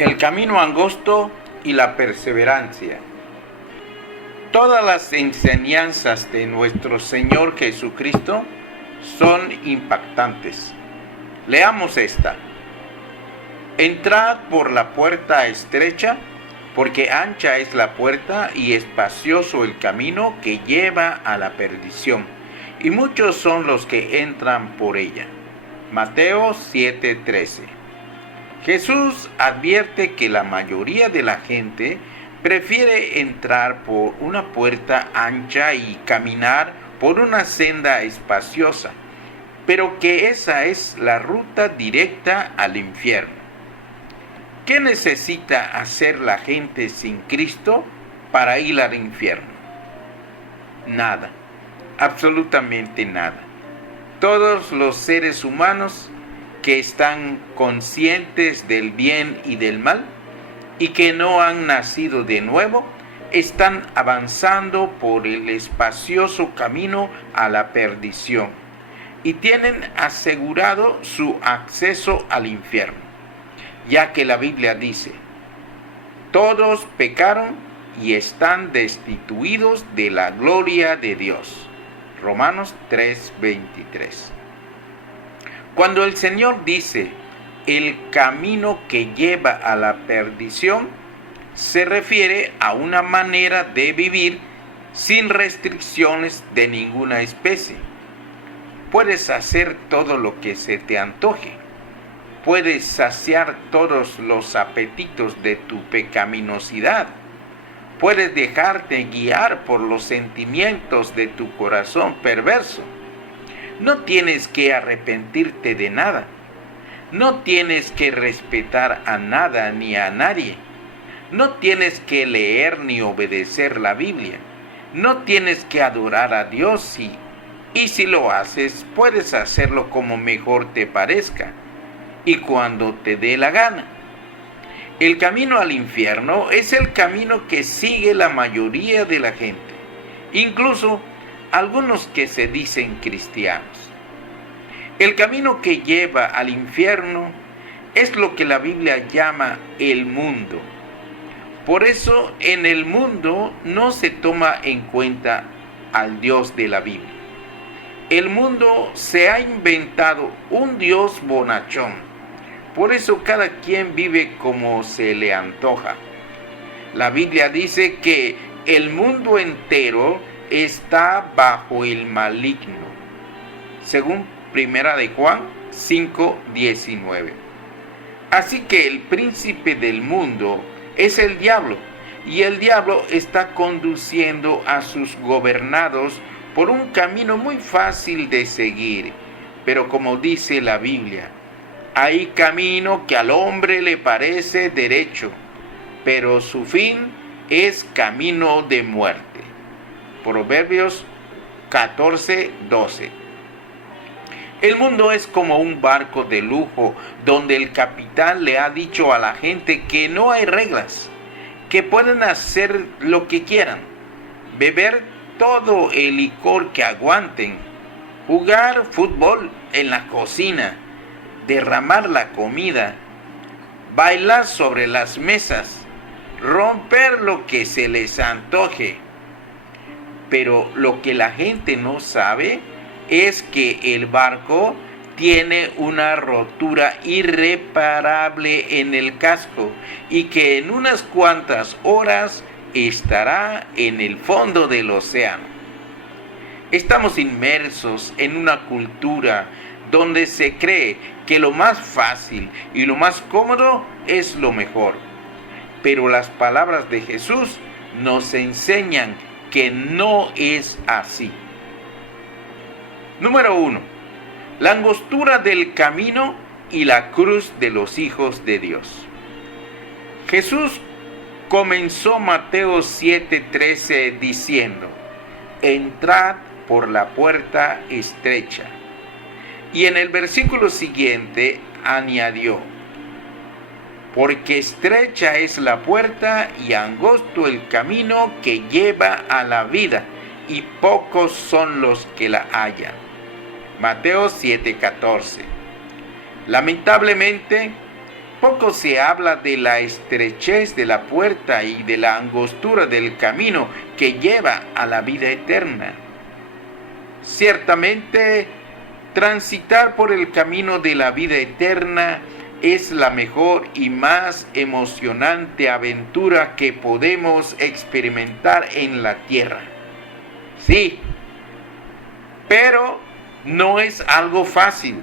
El camino angosto y la perseverancia. Todas las enseñanzas de nuestro Señor Jesucristo son impactantes. Leamos esta. Entrad por la puerta estrecha, porque ancha es la puerta y espacioso el camino que lleva a la perdición, y muchos son los que entran por ella. Mateo 7:13. Jesús advierte que la mayoría de la gente prefiere entrar por una puerta ancha y caminar por una senda espaciosa, pero que esa es la ruta directa al infierno. ¿Qué necesita hacer la gente sin Cristo para ir al infierno? Nada, absolutamente nada. Todos los seres humanos que están conscientes del bien y del mal y que no han nacido de nuevo, están avanzando por el espacioso camino a la perdición y tienen asegurado su acceso al infierno, ya que la Biblia dice: todos pecaron y están destituidos de la gloria de Dios. Romanos 3:23. Cuando el Señor dice el camino que lleva a la perdición, se refiere a una manera de vivir sin restricciones de ninguna especie. Puedes hacer todo lo que se te antoje. Puedes saciar todos los apetitos de tu pecaminosidad. Puedes dejarte guiar por los sentimientos de tu corazón perverso. No tienes que arrepentirte de nada. No tienes que respetar a nada ni a nadie. No tienes que leer ni obedecer la Biblia. No tienes que adorar a Dios y si lo haces, puedes hacerlo como mejor te parezca y cuando te dé la gana. El camino al infierno es el camino que sigue la mayoría de la gente, incluso algunos que se dicen cristianos. El camino que lleva al infierno es lo que la Biblia llama el mundo. Por eso en el mundo no se toma en cuenta al Dios de la Biblia. El mundo se ha inventado un Dios bonachón. Por eso cada quien vive como se le antoja. La Biblia dice que el mundo entero está bajo el maligno, según Primera de Juan 5:19. Así que el príncipe del mundo es el diablo, y el diablo está conduciendo a sus gobernados por un camino muy fácil de seguir. Pero como dice la Biblia, hay camino que al hombre le parece derecho, pero su fin es camino de muerte. Proverbios 14:12. El mundo es como un barco de lujo donde el capitán le ha dicho a la gente que no hay reglas, que pueden hacer lo que quieran, beber todo el licor que aguanten, jugar fútbol en la cocina, derramar la comida, bailar sobre las mesas, romper lo que se les antoje. Pero lo que la gente no sabe es que el barco tiene una rotura irreparable en el casco y que en unas cuantas horas estará en el fondo del océano. Estamos inmersos en una cultura donde se cree que lo más fácil y lo más cómodo es lo mejor. Pero las palabras de Jesús nos enseñan que no es así. Número 1. La angostura del camino y la cruz de los hijos de Dios. Jesús comenzó Mateo 7:13 diciendo: entrad por la puerta estrecha. Y en el versículo siguiente añadió: porque estrecha es la puerta y angosto el camino que lleva a la vida, y pocos son los que la hallan. Mateo 7:14. Lamentablemente, Poco se habla de la estrechez de la puerta y de la angostura del camino que lleva a la vida eterna. Ciertamente, transitar por el camino de la vida eterna es la mejor y más emocionante aventura que podemos experimentar en la tierra. Sí, pero no es algo fácil.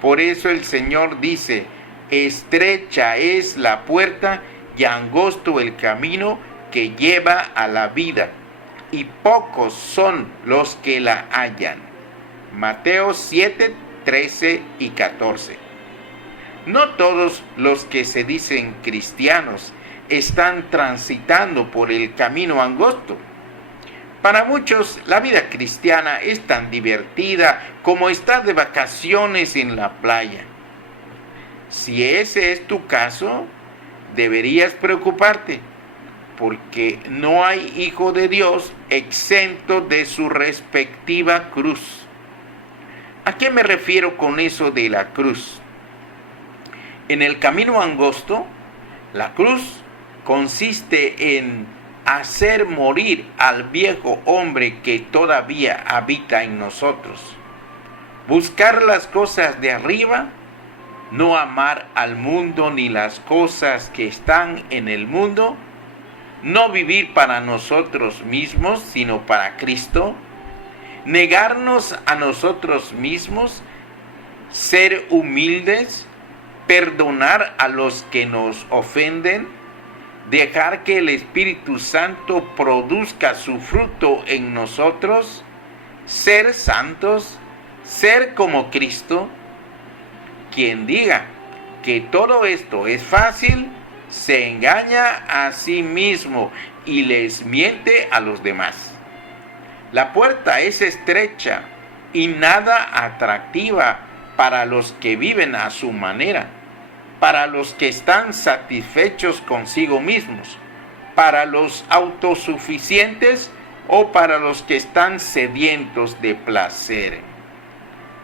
Por eso el Señor dice: estrecha es la puerta y angosto el camino que lleva a la vida, y pocos son los que la hallan. Mateo 7, 13 y 14. No todos los que se dicen cristianos están transitando por el camino angosto. Para muchos, la vida cristiana es tan divertida como estar de vacaciones en la playa. Si ese es tu caso, deberías preocuparte, porque no hay hijo de Dios exento de su respectiva cruz. ¿A qué me refiero con eso de la cruz? En el camino angosto, la cruz consiste en hacer morir al viejo hombre que todavía habita en nosotros, buscar las cosas de arriba, no amar al mundo ni las cosas que están en el mundo, no vivir para nosotros mismos, sino para Cristo, negarnos a nosotros mismos, ser humildes, perdonar a los que nos ofenden, dejar que el Espíritu Santo produzca su fruto en nosotros, ser santos, ser como Cristo. Quien diga que todo esto es fácil, se engaña a sí mismo y les miente a los demás. La puerta es estrecha y nada atractiva para los que viven a su manera, para los que están satisfechos consigo mismos, para los autosuficientes o para los que están sedientos de placer.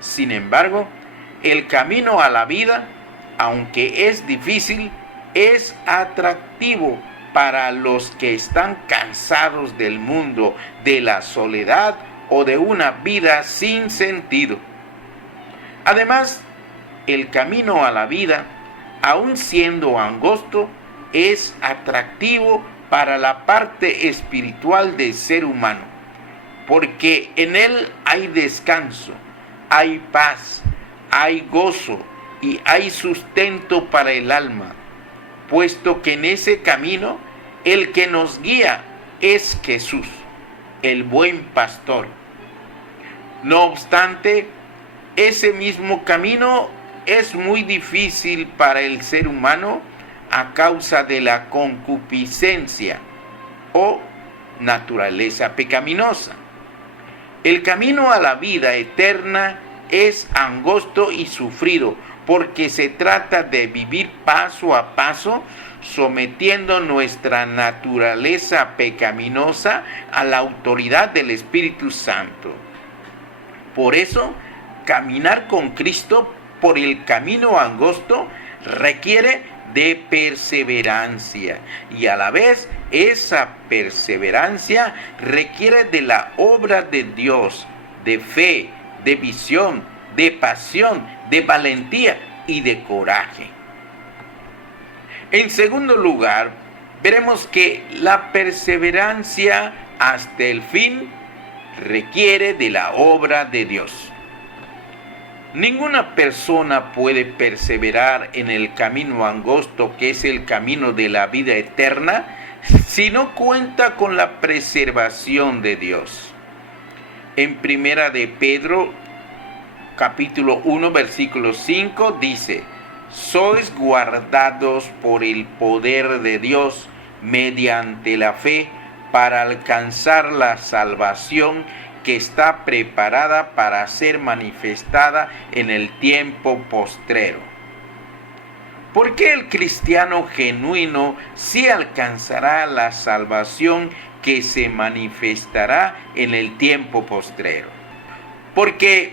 Sin embargo, el camino a la vida, aunque es difícil, es atractivo para los que están cansados del mundo, de la soledad o de una vida sin sentido. Además, el camino a la vida, aun siendo angosto, es atractivo para la parte espiritual del ser humano, porque en él hay descanso, hay paz, hay gozo y hay sustento para el alma, puesto que en ese camino el que nos guía es Jesús, el buen pastor. No obstante, ese mismo camino es muy difícil para el ser humano a causa de la concupiscencia o naturaleza pecaminosa. El camino a la vida eterna es angosto y sufrido, porque se trata de vivir paso a paso, sometiendo nuestra naturaleza pecaminosa a la autoridad del Espíritu Santo. Por eso, caminar con Cristo por el camino angosto requiere de perseverancia, y a la vez esa perseverancia requiere de la obra de Dios, de fe, de visión, de pasión, de valentía y de coraje. En segundo lugar, veremos que la perseverancia hasta el fin requiere de la obra de Dios. Ninguna persona puede perseverar en el camino angosto, que es el camino de la vida eterna, si no cuenta con la preservación de Dios. En primera de Pedro, capítulo 1, versículo 5, dice: sois guardados por el poder de Dios mediante la fe para alcanzar la salvación que está preparada para ser manifestada en el tiempo postrero. ¿Por qué el cristiano genuino sí alcanzará la salvación que se manifestará en el tiempo postrero? Porque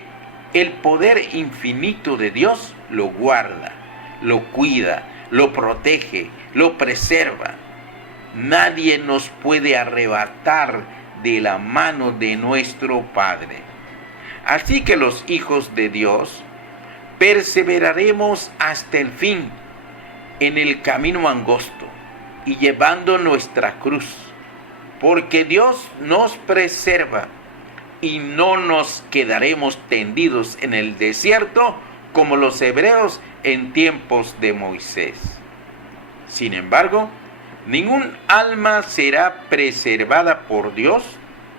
el poder infinito de Dios lo guarda, lo cuida, lo protege, lo preserva. Nadie nos puede arrebatar de la mano de nuestro Padre. Así que los hijos de Dios perseveraremos hasta el fin en el camino angosto y llevando nuestra cruz, porque Dios nos preserva y no nos quedaremos tendidos en el desierto como los hebreos en tiempos de Moisés. Sin embargo, ningún alma será preservada por Dios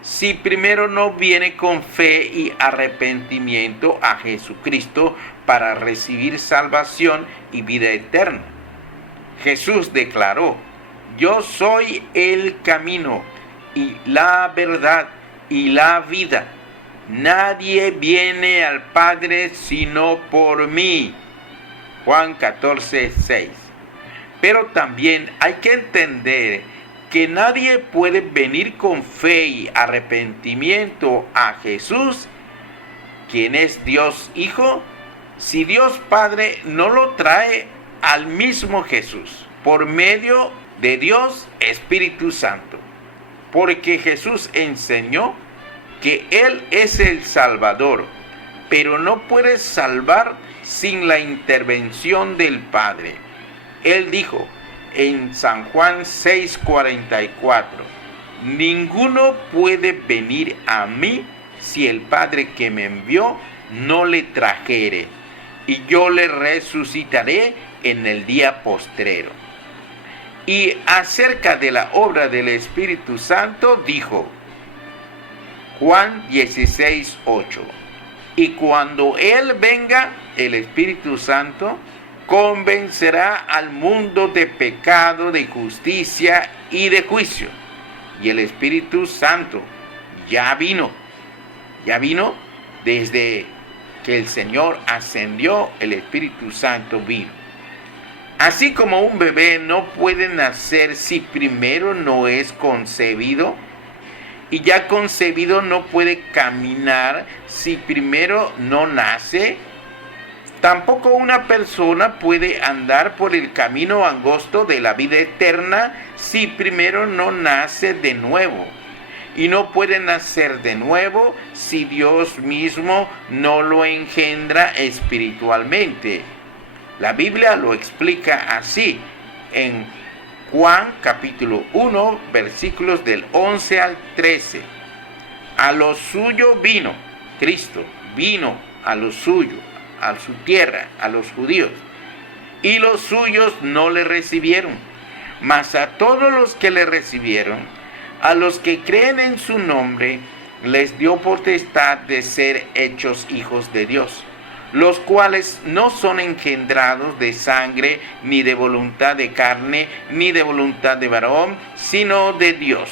si primero no viene con fe y arrepentimiento a Jesucristo para recibir salvación y vida eterna. Jesús declaró: yo soy el camino y la verdad y la vida. Nadie viene al Padre sino por mí. Juan 14:6. Pero también hay que entender que nadie puede venir con fe y arrepentimiento a Jesús, quien es Dios Hijo, si Dios Padre no lo trae al mismo Jesús por medio de Dios Espíritu Santo. Porque Jesús enseñó que Él es el Salvador, pero no puede salvar sin la intervención del Padre. Él dijo en San Juan 6:44, ninguno puede venir a mí si el Padre que me envió no le trajere, y yo le resucitaré en el día postrero. Y acerca de la obra del Espíritu Santo dijo, Juan 16:8, y cuando Él venga, el Espíritu Santo convencerá al mundo de pecado, de justicia y de juicio. Y el Espíritu Santo ya vino desde que el Señor ascendió, el Espíritu Santo vino. Así como un bebé no puede nacer si primero no es concebido, y ya concebido no puede caminar si primero no nace, tampoco una persona puede andar por el camino angosto de la vida eterna si primero no nace de nuevo. Y no puede nacer de nuevo si Dios mismo no lo engendra espiritualmente. La Biblia lo explica así en Juan capítulo 1, versículos del 11 al 13. A lo suyo vino, Cristo vino a lo suyo, a su tierra, a los judíos, y los suyos no le recibieron. Mas a todos los que le recibieron, a los que creen en su nombre, les dio potestad de ser hechos hijos de Dios, los cuales no son engendrados de sangre, ni de voluntad de carne, ni de voluntad de varón, sino de Dios.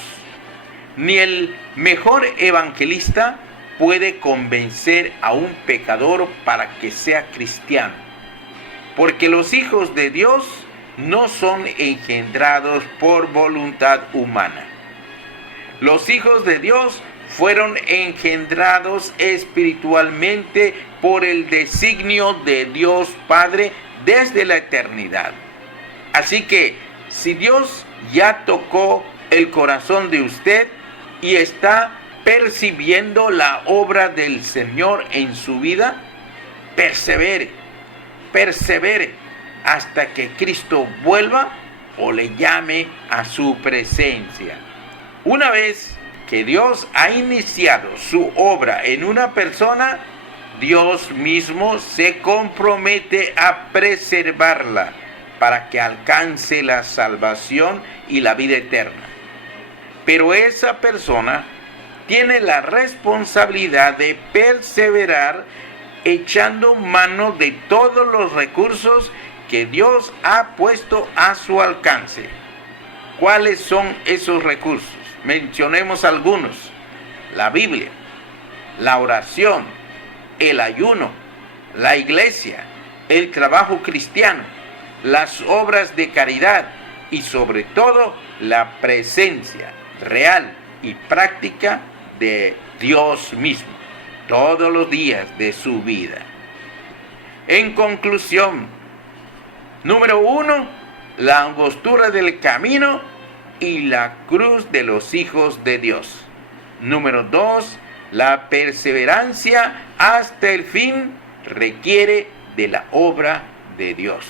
Ni el mejor evangelista puede convencer a un pecador para que sea cristiano, porque los hijos de Dios no son engendrados por voluntad humana. Los hijos de Dios fueron engendrados espiritualmente por el designio de Dios Padre desde la eternidad. Así que si Dios ya tocó el corazón de usted y está percibiendo la obra del Señor en su vida, persevere hasta que Cristo vuelva o le llame a su presencia. Una vez que Dios ha iniciado su obra en una persona, Dios mismo se compromete a preservarla para que alcance la salvación y la vida eterna. Pero esa persona tiene la responsabilidad de perseverar echando mano de todos los recursos que Dios ha puesto a su alcance. ¿Cuáles son esos recursos? Mencionemos algunos: la Biblia, la oración, el ayuno, la iglesia, el trabajo cristiano, las obras de caridad y sobre todo la presencia real y práctica de Dios mismo todos los días de su vida. En conclusión, Número 1, la angostura del camino y la cruz de los hijos de Dios. Número 2, la perseverancia hasta el fin requiere de la obra de Dios.